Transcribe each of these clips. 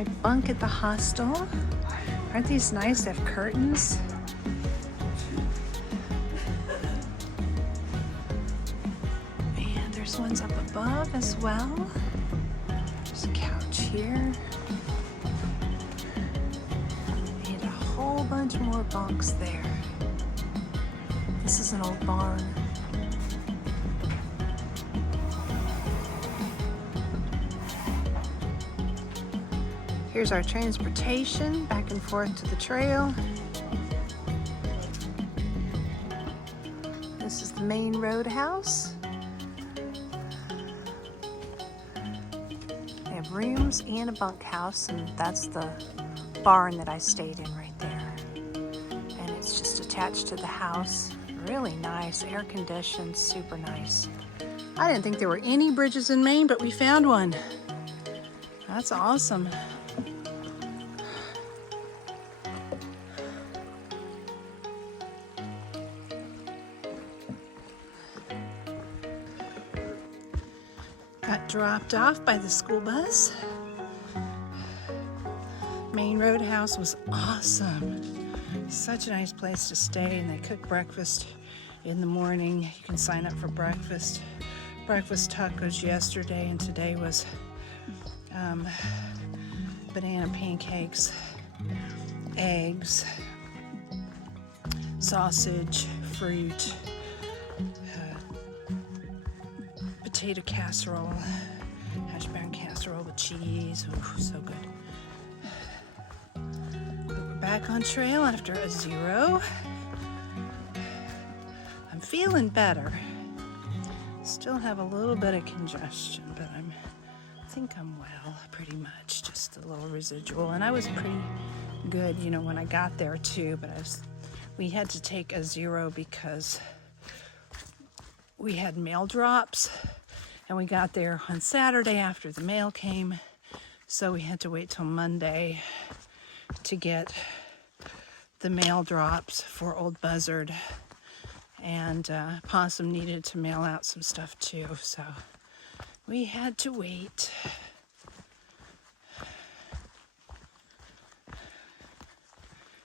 my bunk at the hostel. Aren't these nice? They have curtains. And there's ones up above as well. There's a couch here. And a whole bunch more bunks there. This is an old barn. Here's our transportation back and forth to the trail. This is the Maine Roadhouse. They have rooms and a bunkhouse, and that's the barn that I stayed in right there. And it's just attached to the house. Really nice, air conditioned, super nice. I didn't think there were any bridges in Maine, but we found one. That's awesome. Got dropped off by the school bus. Maine Roadhouse was awesome. Such a nice place to stay, and they cook breakfast in the morning. You can sign up for breakfast. Breakfast tacos yesterday, and today was banana pancakes, eggs, sausage, fruit, potato casserole, hash brown casserole with cheese. Ooh, so good. We're back on trail after a 0. I'm feeling better. Still have a little bit of congestion, but I think I'm well, pretty much. Just a little residual, and I was pretty good, you know, when I got there too. But we had to take a 0 because we had mail drops. And we got there on Saturday after the mail came, so we had to wait till Monday to get the mail drops for Old Buzzard. And Possum needed to mail out some stuff too, so we had to wait.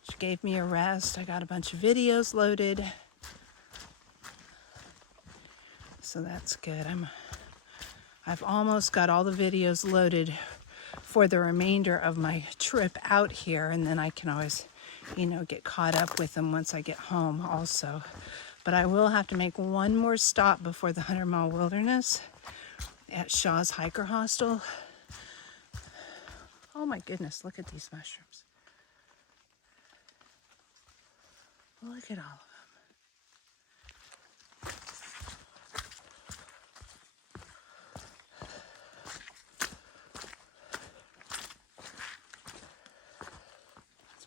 She gave me a rest. I got a bunch of videos loaded, so that's good. I've almost got all the videos loaded for the remainder of my trip out here, and then I can always, you know, get caught up with them once I get home also. But I will have to make one more stop before the 100 Mile Wilderness at Shaw's Hiker Hostel. Oh my goodness, look at these mushrooms. Look at all of them.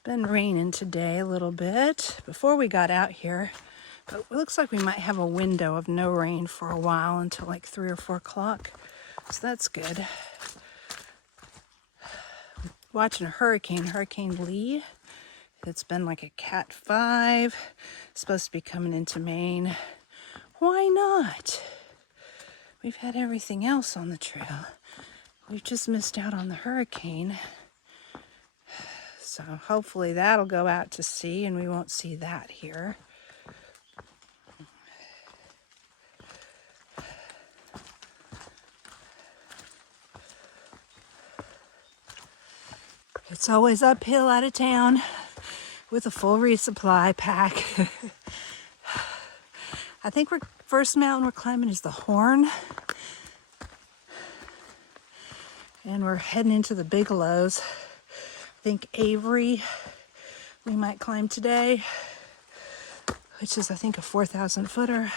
Been raining today a little bit before we got out here, but it looks like we might have a window of no rain for a while until like 3 or 4 o'clock, so that's good. Watching a Hurricane Lee. It's been like a Cat 5. It's supposed to be coming into Maine. Why not? We've had everything else on the trail. We've just missed out on the hurricane. So hopefully that'll go out to sea and we won't see that here. It's always uphill out of town with a full resupply pack. I think first mountain we're climbing is the Horn. And we're heading into the Bigelows. I think Avery we might climb today, which is I think a 4,000 footer.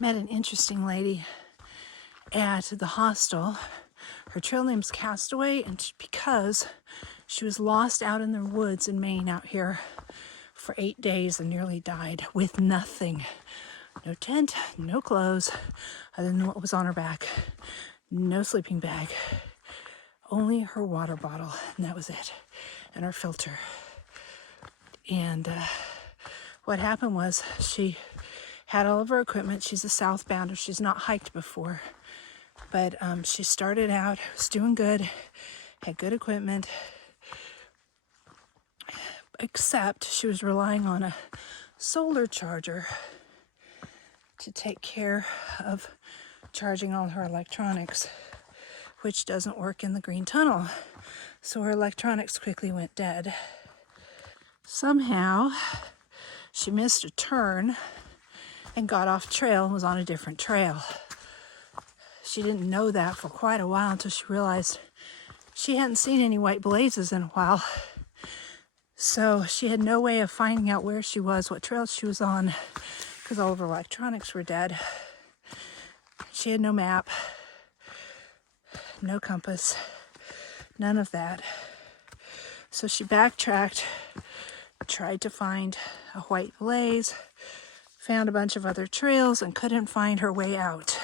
Met an interesting lady at the hostel. Her trail name's Castaway, and because she was lost out in the woods in Maine out here for 8 days and nearly died with nothing. No tent, no clothes, other than what was on her back. No sleeping bag. Only her water bottle, and that was it. And her filter. And what happened was she had all of her equipment. She's a Southbounder. She's not hiked before. But she started out, was doing good, had good equipment, except she was relying on a solar charger to take care of charging all her electronics, which doesn't work in the green tunnel. So her electronics quickly went dead. Somehow, she missed a turn and got off trail and was on a different trail. She didn't know that for quite a while until she realized she hadn't seen any white blazes in a while. So she had no way of finding out where she was, what trail she was on, because all of her electronics were dead. She had no map, no compass, none of that. So she backtracked, tried to find a white blaze, found a bunch of other trails, and couldn't find her way out.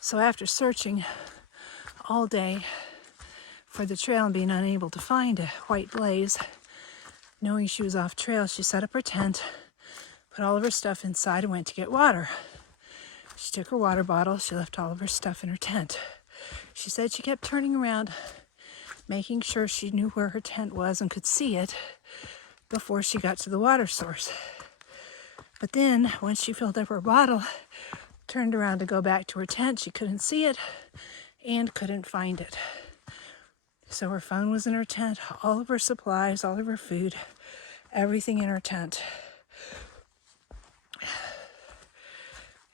So after searching all day for the trail and being unable to find a white blaze, knowing she was off trail, she set up her tent, put all of her stuff inside, and went to get water. She took her water bottle. She left all of her stuff in her tent. She said she kept turning around, making sure she knew where her tent was and could see it before she got to the water source. But then, when she filled up her bottle, turned around to go back to her tent, she couldn't see it and couldn't find it. So her phone was in her tent, all of her supplies, all of her food, everything in her tent.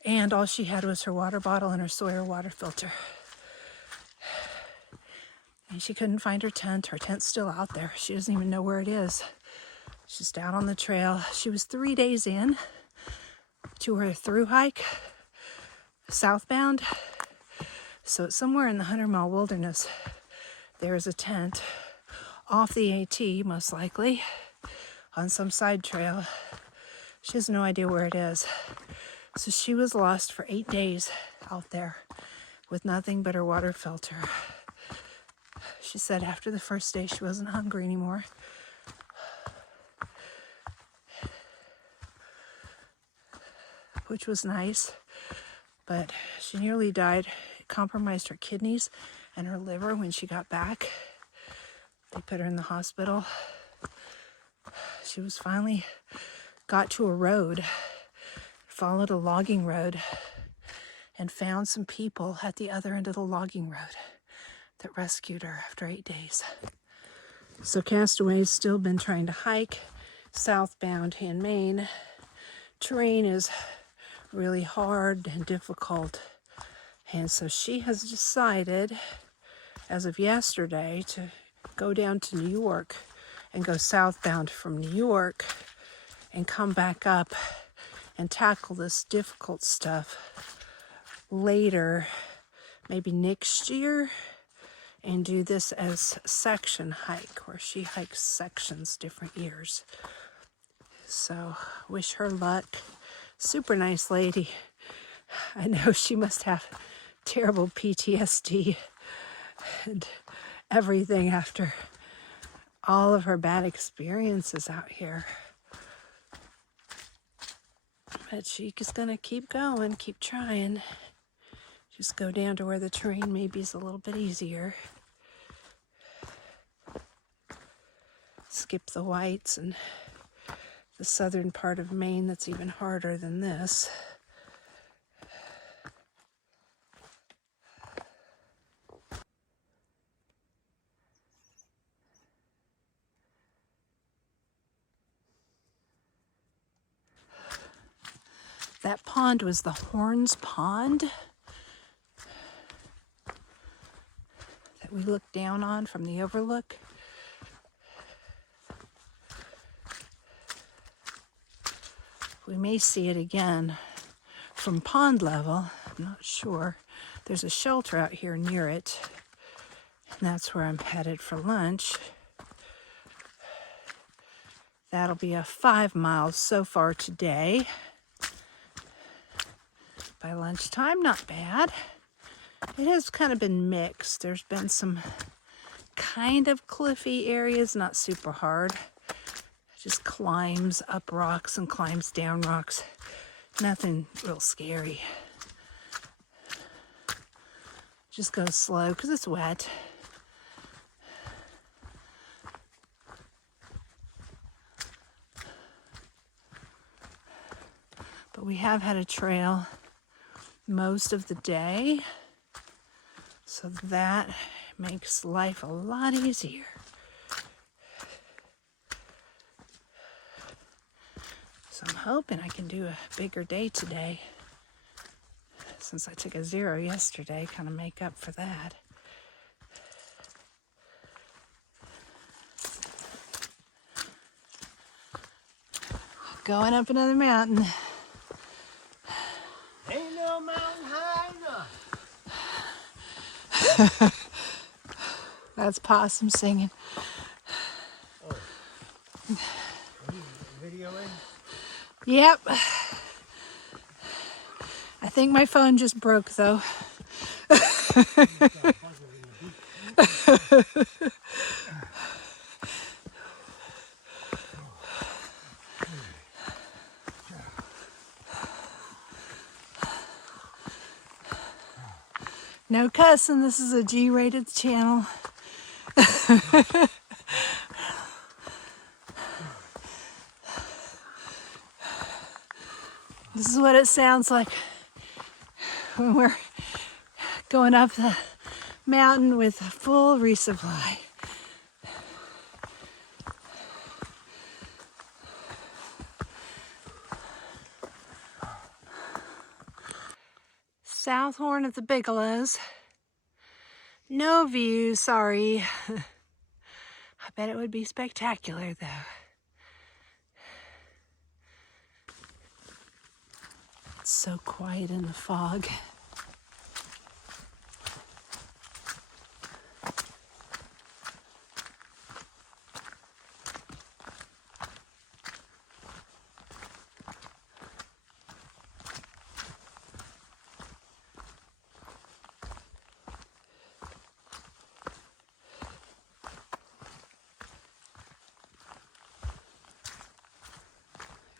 And all she had was her water bottle and her Sawyer water filter. And she couldn't find her tent. Her tent's still out there. She doesn't even know where it is. She's down on the trail. She was 3 days in to her thru-hike, Southbound. So it's somewhere in the 100-mile wilderness. There's a tent off the AT, most likely, on some side trail. She has no idea where it is. So she was lost for 8 days out there with nothing but her water filter. She said after the first day she wasn't hungry anymore. Which was nice, but she nearly died. It compromised her kidneys and her liver when she got back. They put her in the hospital. She was finally got to a road, followed a logging road, and found some people at the other end of the logging road that rescued her after 8 days. So Castaway's still been trying to hike southbound in Maine. Terrain is really hard and difficult, and so she has decided as of yesterday to go down to New York and go southbound from New York and come back up and tackle this difficult stuff later, maybe next year, and do this as section hike, where she hikes sections different years. So wish her luck. Super nice lady. I know she must have terrible PTSD and everything after all of her bad experiences out here. But she's gonna keep going, keep trying. Just go down to where the terrain maybe is a little bit easier. Skip the whites and the southern part of Maine that's even harder than this. That pond was the Horns Pond that we looked down on from the overlook. We may see it again from pond level. I'm not sure. There's a shelter out here near it. And that's where I'm headed for lunch. That'll be a 5 miles so far today. By lunchtime, not bad. It has kind of been mixed. There's been some kind of cliffy areas, not super hard. Just climbs up rocks and climbs down rocks. Nothing real scary. Just go slow because it's wet. But we have had a trail most of the day, so that makes life a lot easier. So I'm hoping I can do a bigger day today, since I took a 0 yesterday, kind of make up for that. Going up another mountain. Ain't no mountain high enough. That's possum singing. Oh. Are you videoing? Yep. I think my phone just broke though. No cussing, this is a G-rated channel. This is what it sounds like when we're going up the mountain with a full resupply. South Horn of the Bigelows. No view, sorry. I bet it would be spectacular though. It's so quiet in the fog.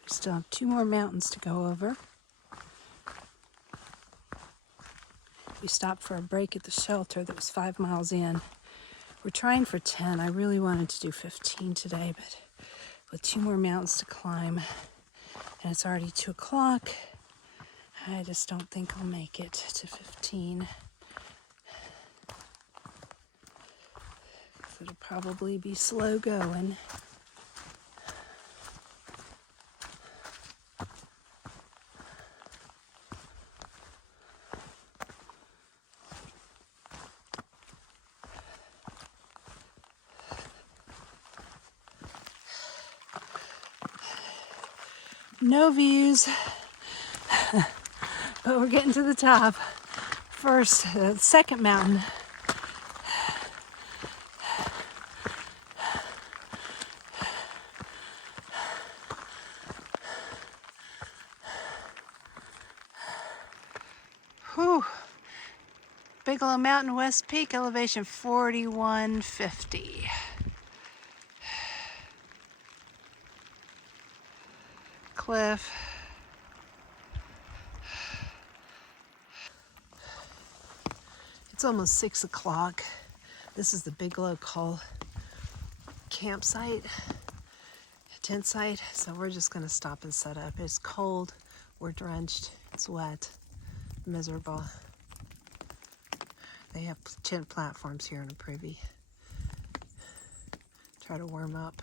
We still have 2 more mountains to go over. We stopped for a break at the shelter that was 5 miles in. We're trying for 10. I really wanted to do 15 today, but with 2 more mountains to climb, and it's already 2 o'clock, I just don't think I'll make it to 15. It'll probably be slow going. No views, but we're getting to the top. First, second mountain. Whew. Bigelow Mountain, West Peak, elevation 4150. Cliff. It's almost 6 o'clock. This is the Bigelow Call campsite, tent site. So we're just gonna stop and set up. It's cold, we're drenched, it's wet, miserable. They have tent platforms here in a privy. Try to warm up.